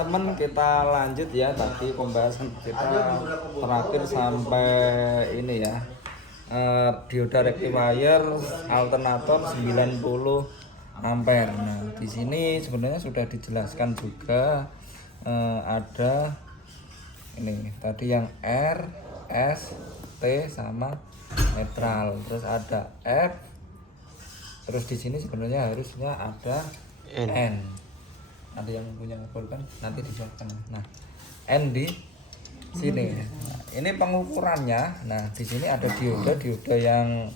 Teman, kita lanjut ya, tadi pembahasan kita terakhir sampai ini ya, dioda rectifier alternator 90 ampere. Nah di sini sebenarnya sudah dijelaskan juga, ada ini tadi yang R, S, T sama netral, terus ada F, terus di sini sebenarnya harusnya ada N. Ada yang punya kan nanti dijelaskan. Nah, N di sini. Nah, ini pengukurannya. Nah, di sini ada dioda yang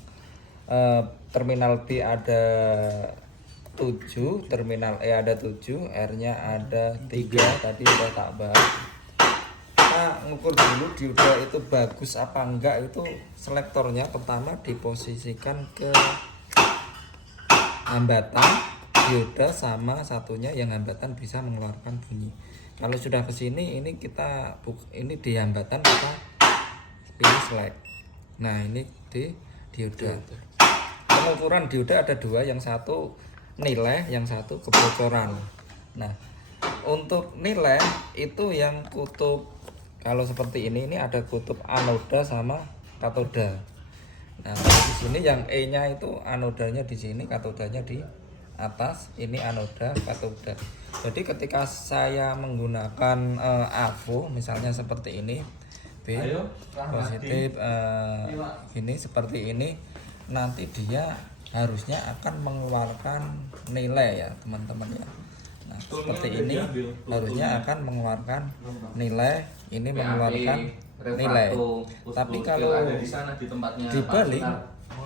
terminal B ada 7, terminal E ada 7, R-nya ada 3. Tadi udah tak bahas. Kita ngukur dulu dioda itu bagus apa enggak. Itu selektornya pertama diposisikan ke hambatan dioda, sama satunya yang hambatan bisa mengeluarkan bunyi. Kalau sudah ke sini, ini kita ini di hambatan kita pilih select. Nah ini di dioda. Pengukuran dioda ada dua, yang satu nilai, yang satu kebocoran. Nah untuk nilai itu yang kutub, kalau seperti ini ada kutub anoda sama katoda. Nah di sini yang E-nya itu anodanya di sini, katodanya di atas. Ini anoda, katoda. Jadi ketika saya menggunakan AVO misalnya seperti ini, B positif, ini seperti ini, nanti dia harusnya akan mengeluarkan nilai ya teman-teman ya. Nah seperti ini harusnya akan mengeluarkan nilai, ini mengeluarkan nilai. Tapi kalau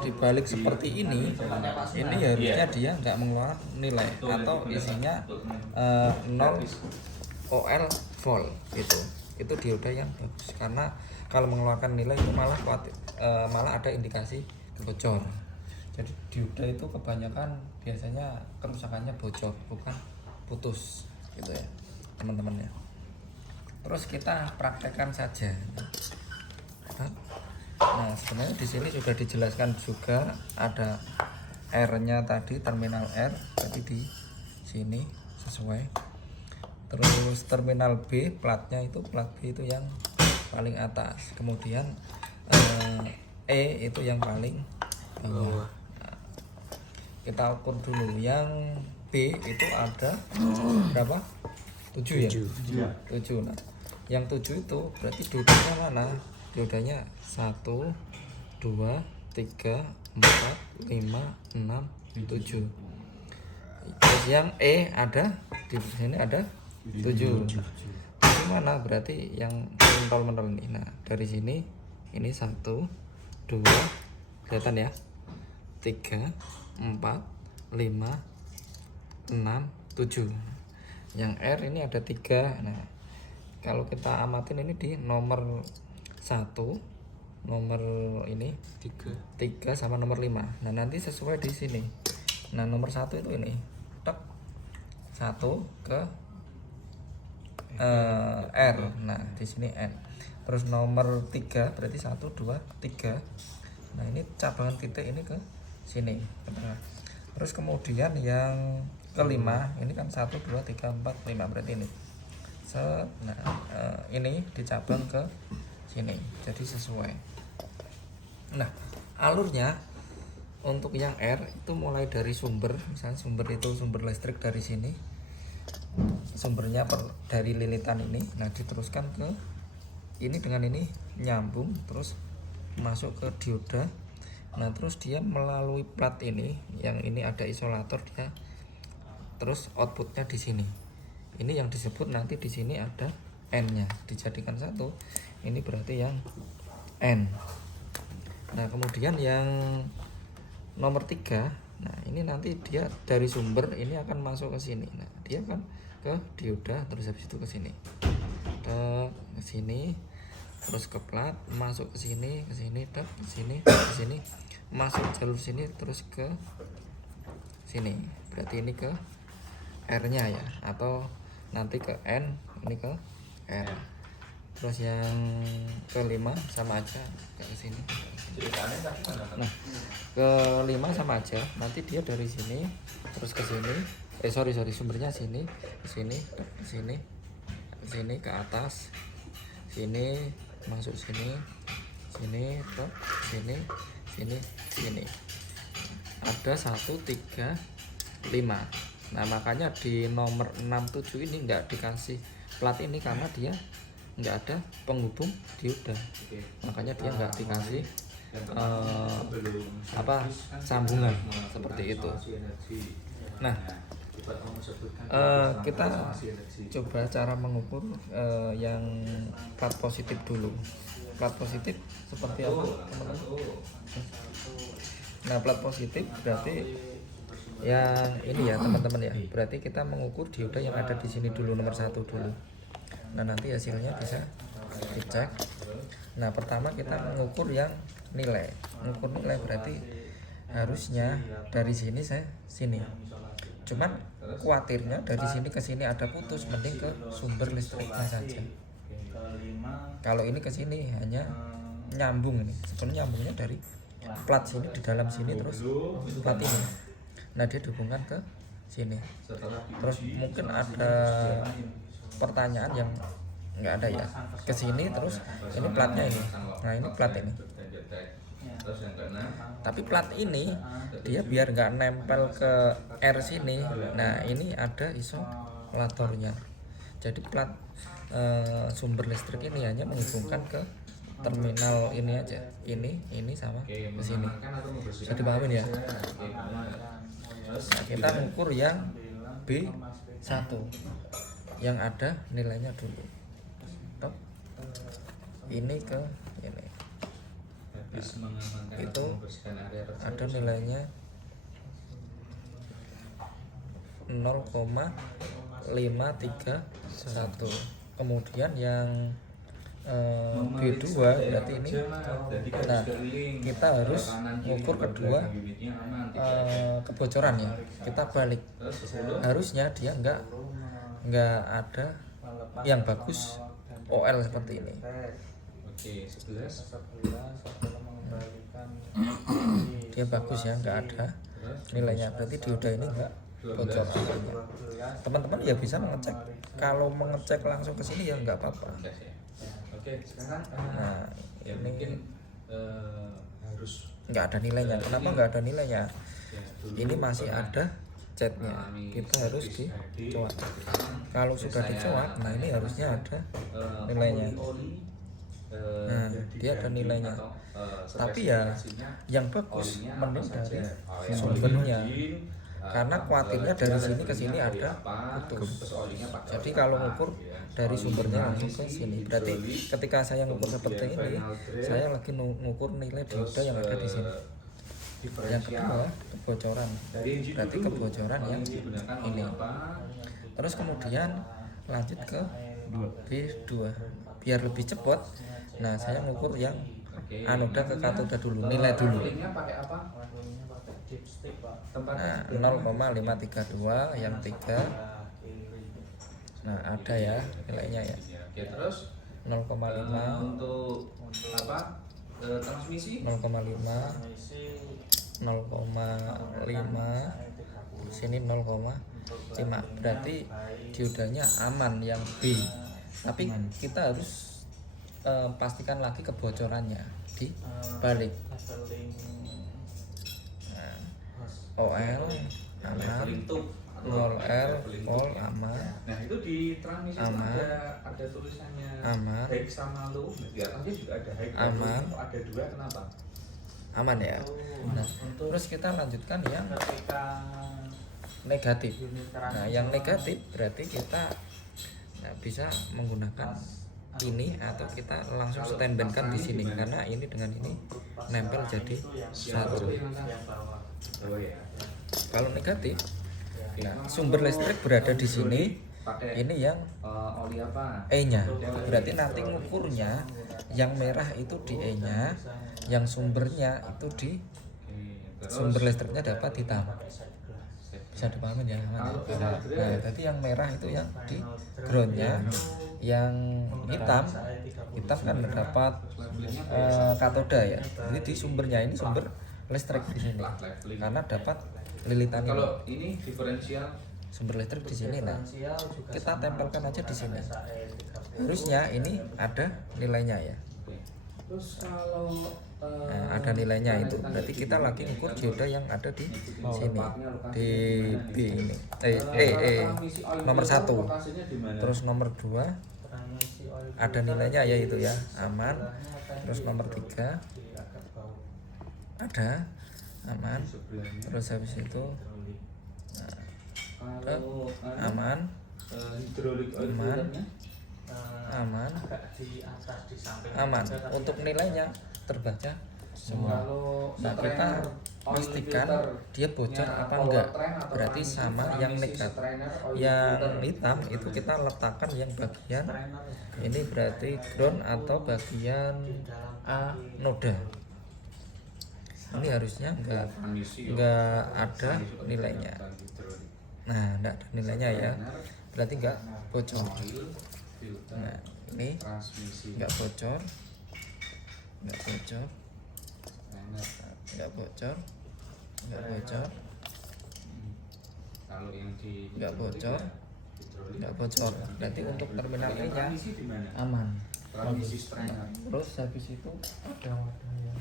dibalik seperti ini harusnya dia nggak mengeluarkan nilai, atau isinya 0 OL volt. Itu dioda yang bagus, karena kalau mengeluarkan nilai itu malah ada indikasi bocor. Jadi dioda itu kebanyakan biasanya kerusakannya bocor, bukan putus gitu ya teman-teman ya. Terus kita praktekkan saja. Nah sebenarnya di sini sudah dijelaskan juga, ada R-nya tadi, terminal R tadi di sini sesuai. Terus terminal B, platnya itu plat B itu yang paling atas, kemudian E itu yang paling bawah. Nah, kita ukur dulu yang B itu ada berapa? 7 ya? 7. Nah yang 7 itu berarti diodanya mana? Diodanya 1, 2, 3, 4, 5, 6, 7. Terus yang E ada di sini ada 7. Di mana berarti yang mentol-mentol ini. Nah dari sini ini 1, 2, kelihatan ya, 3, 4, 5, 6, 7. Yang R ini ada 3. Nah kalau kita amatin ini di nomor 1, nomor ini 3 sama nomor 5. Nah nanti sesuai di sini. Nah nomor 1 itu ini tek 1 ke R. Nah di sini N. Terus nomor 3 berarti 1, 2, 3. Nah ini cabangan titik ini ke sini. Terus kemudian yang kelima ini kan 1, 2, 3, 4, 5 berarti ini. Nah ini dicabang ke sini, jadi sesuai. Nah alurnya untuk yang R itu mulai dari sumber, misalnya sumber itu sumber listrik dari sini, sumbernya dari lilitan ini. Nah diteruskan ke ini, dengan ini nyambung terus masuk ke dioda. Nah terus dia melalui plat ini, yang ini ada isolator dia, terus outputnya di sini. Ini yang disebut nanti di sini ada N-nya, dijadikan 1. Ini berarti yang N. Nah kemudian yang nomor 3, nah ini nanti dia dari sumber ini akan masuk ke sini. Nah dia kan ke dioda, terus habis itu ke sini, ke sini, terus ke plat, masuk ke sini, ke sini, ke sini, masuk jalur sini, terus ke sini. Berarti ini ke R-nya ya, atau nanti ke N, ini ke R. Terus yang kelima sama aja ke sini. Nah kelima sama aja, nanti dia dari sini terus ke sini. Sorry, sumbernya sini, ke sini, ke sini, sini ke atas, sini masuk sini, sini ke sini, sini. Ada 1, 3, 5. Nah makanya di nomor 67 ini nggak dikasih plat ini karena dia nggak ada penghubung dioda, makanya dia nggak dikasih sambungan seperti itu. Nah kita coba cara mengukur yang plat positif dulu. Plat positif seperti apa teman-teman? Nah plat positif berarti yang ini ya teman-teman ya, berarti kita mengukur dioda yang ada di sini dulu, nomor 1 dulu. Nah nanti hasilnya bisa dicek. Nah pertama kita mengukur yang nilai. Mengukur nilai berarti harusnya dari sini sini. Cuman khawatirnya dari sini ke sini ada putus, mending ke sumber listriknya saja. Kalau ini ke sini hanya nyambung, ini sebenarnya nyambungnya dari plat sini di dalam sini terus plat ini. Nah dia dihubungkan ke sini. Terus mungkin ada pertanyaan yang nggak ada ya, ke sini terus ini platnya ini. Nah ini plat ini. Tapi plat ini dia biar nggak nempel ke R sini. Nah ini ada isolatornya. Jadi plat sumber listrik ini hanya menghubungkan ke terminal ini aja, ini sama ke sini. Bisa dipahamin ya. Nah, kita mengukur yang B1 yang ada nilainya dulu. Top. Ini ke ini. Nah, itu ada nilainya 0,531. Kemudian yang B2 berarti ini. Nah kita harus mengukur kedua kebocoran ya, kita balik. Harusnya dia nggak ada yang bagus OL seperti ini. Dia bagus ya, nggak ada nilainya, berarti dioda ini nggak bocor. Teman-teman ya bisa mengecek, kalau mengecek langsung ke sini ya nggak apa-apa. Nah ini harus nggak ada nilainya. Kenapa nggak ada nilainya? Ini masih ada catnya, kita harus dicoak. Kalau sudah dicoak, nah ini harusnya ada nilainya. Nah dia ada nilainya. Tapi ya yang bagus mending dari sumbernya, karena khawatirnya dari sini ke sini ada putus. Jadi kalau ngukur dari sumbernya langsung ke sini, berarti ketika saya ngukur seperti ini, saya lagi ngukur nilai dioda yang ada di sini. Yang kedua kebocoran, berarti kebocoran yang ini. Terus kemudian lanjut ke B2 biar lebih cepat. Nah saya ngukur yang anoda ke katoda dulu, nilai dulu. Nah 0,532 yang 3. Nah ada ya nilainya ya. Terus 0,5 untuk apa? Transmisi 0,5 sini 0,5, berarti diodanya aman yang B. Tapi kita harus pastikan lagi kebocorannya di balik. Nah, OL aman, 0L all aman. Nah itu di transmisi aman. Ada tulisannya aman. Baik sama lu, di atasnya juga ada baik aman. Ada 2 kenapa? Aman ya. Nah, terus kita lanjutkan yang negatif. Nah yang negatif berarti kita bisa menggunakan ini atau kita langsung standby-kan di sini, karena ini dengan ini nempel jadi satu. Kalau negatif, nah sumber listrik berada di sini, ini yang E-nya, berarti nanti ngukurnya yang merah itu di E-nya, yang sumbernya itu di sumber listriknya dapat hitam. Bisa dipahami ya. Nah tadi yang merah itu yang di groundnya, yang hitam kan dapat katoda ya. Jadi di sumbernya ini sumber listrik di sini, karena dapat lilitan ini. Kalau ini diferensial sumber listrik di sini. Nah, kita tempelkan aja di sini. Harusnya ini ada nilainya ya. Terus kalau Nah, ada nilainya itu. Berarti kita lagi ukur dioda yang ada di sini. Di B ini. Nomor 1. Terus nomor 2 ada nilainya ya itu ya, aman. Terus nomor 3 ada aman. Terus habis itu aman, aman, aman. Untuk nilainya terbaca semua. Nah, kita pastikan dia bocor apa enggak. Berarti sama yang negatif. Yang hitam itu kita letakkan yang bagian ini berarti ground atau bagian anoda. Ini harusnya enggak ada nilainya. Nah, enggak ada nilainya ya. Berarti enggak bocor. Nah, ini enggak bocor. Enggak bocor. Enggak bocor. Enggak bocor. kalau yang di Enggak bocor. Enggak bocor. Berarti untuk terminal E-nya aman. transmisi strainer. Terus habis itu ada wadah yang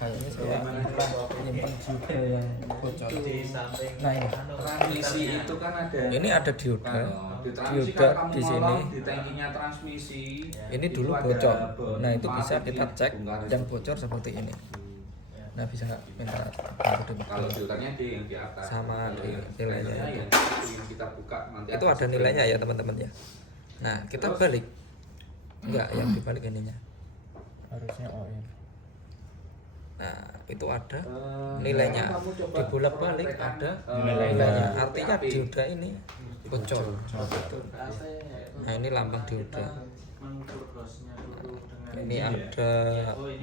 kayaknya saya nyimpan juga yang bocor. Nah, ini Transmisi itu kan ada. ini ada dioda. Di transmisi Dioda kan kamu di sini. ngolong di tangkinya transmisi. Ini dulu itu ada bocor. bon. Nah, itu bisa Tapi kita cek bongkar yang itu. bocor seperti ini. Nah, bisa minta Kalau filternya di yang di atas. Sama Kalau di yang nilainya strainernya itu. yang kita buka nanti Itu ada nilainya ya teman-teman ya. Nah, kita balik. Enggak, yang dibalik ininya. Harusnya OM. Nah, itu ada nilainya. Dibolak-balik ada nilainya. nilainya. Artinya dioda ini bocor. Nah, ini lambang dioda. Ini ada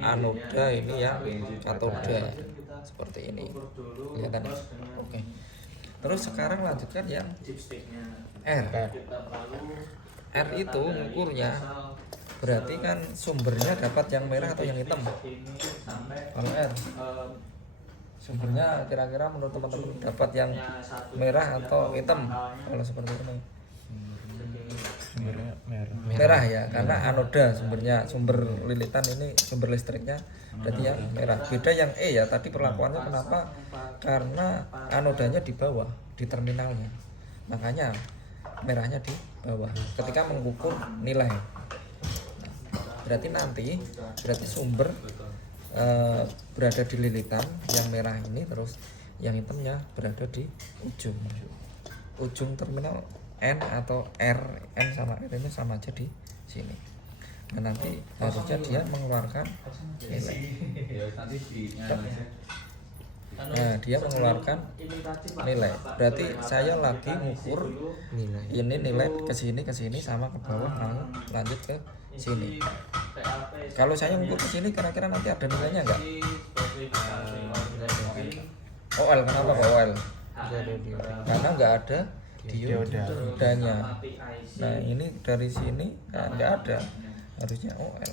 anoda, ini yang katoda. Seperti ini. Kelihatan ya? Oke. Terus sekarang lanjutkan yang R. R itu ukurnya berarti kan sumbernya dapat yang merah atau yang hitam. Kalau R sumbernya kira-kira menurut teman-teman dapat yang merah atau hitam kalau seperti ini. Sumbernya merah. Merah ya, karena anoda sumbernya, sumber lilitan ini sumber listriknya berarti yang merah. Beda yang E ya, tadi perlakuannya kenapa? Karena anodanya di bawah di terminalnya, makanya merahnya di bawah ketika mengukur nilai. Berarti sumber berada di lilitan yang merah ini, terus yang hitamnya berada di ujung terminal N atau R. N sama R ini sama aja di sini. Nah, nanti harusnya dia mengeluarkan nilai. Nah, dia mengeluarkan nilai. Berarti saya lagi ngukur nilai. Ini nilai ke sini sama ke bawah, lalu lanjut ke sini. Kalau saya ngukur ke sini kira-kira nanti ada nilainya enggak? OL, kenapa Pak OL? Karena enggak ada diodanya. Nah, ini dari sini enggak ada. Harusnya OL.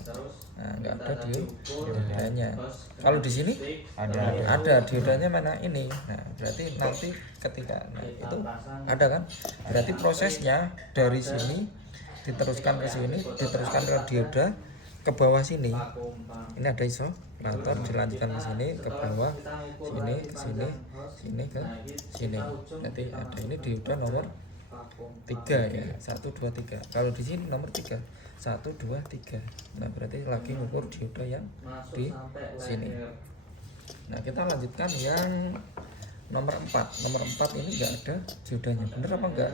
Nah, enggak ada diodanya. Kalau di sini ada diodanya mana ini. Nah, berarti nanti ketika itu ada kan? Berarti prosesnya dari sini diteruskan ke sini, diteruskan ke dioda ke bawah sini. Ini ada isolator, dilanjutkan ke sini, ke bawah, sini, ke sini, sini ke sini. Berarti ada ini dioda nomor 3 ya, 1 2 3. Kalau di sini nomor 3 1 2 3. Nah, berarti lagi ngukur dioda yang di sini. Nah, kita lanjutkan yang nomor 4. Nomor 4 ini enggak ada diodanya. Bener apa enggak?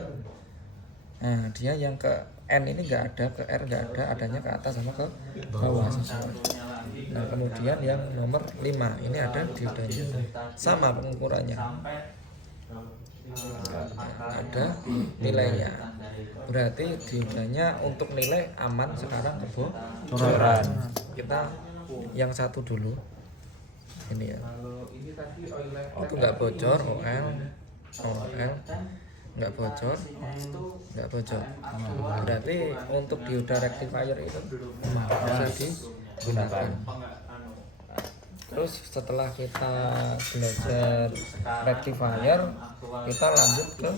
Nah, dia yang ke N ini enggak ada, ke R enggak ada, adanya ke atas sama ke bawah sesuai. Nah, kemudian yang nomor 5 ini ada diodanya. Sama pengukurannya. Ada nilainya. Berarti diodanya untuk nilai aman sekarang kebocoran. Kita yang satu dulu. Ini ya. Itu enggak bocor, OL enggak bocor, berarti untuk dioda rectifier itu bisa digunakan. Terus setelah kita belajar rectifier, kita lanjut ke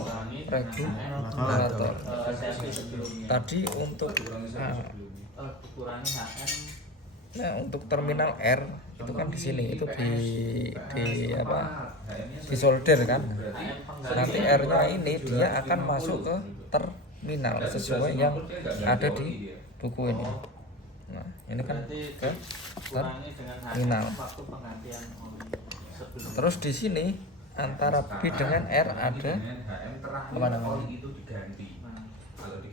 regulator. Tadi untuk nah untuk terminal R itu kan di sini itu di apa di solder kan. Nanti R-nya ini dia akan masuk ke terminal sesuai yang ada di buku ini. Nah, ini kan ke terminal. Terus di sini antara B dengan R ada apa namanya?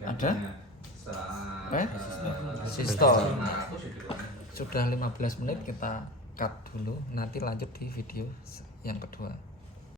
Ada sistol. Sudah 15 menit, kita cut dulu, nanti lanjut di video yang kedua.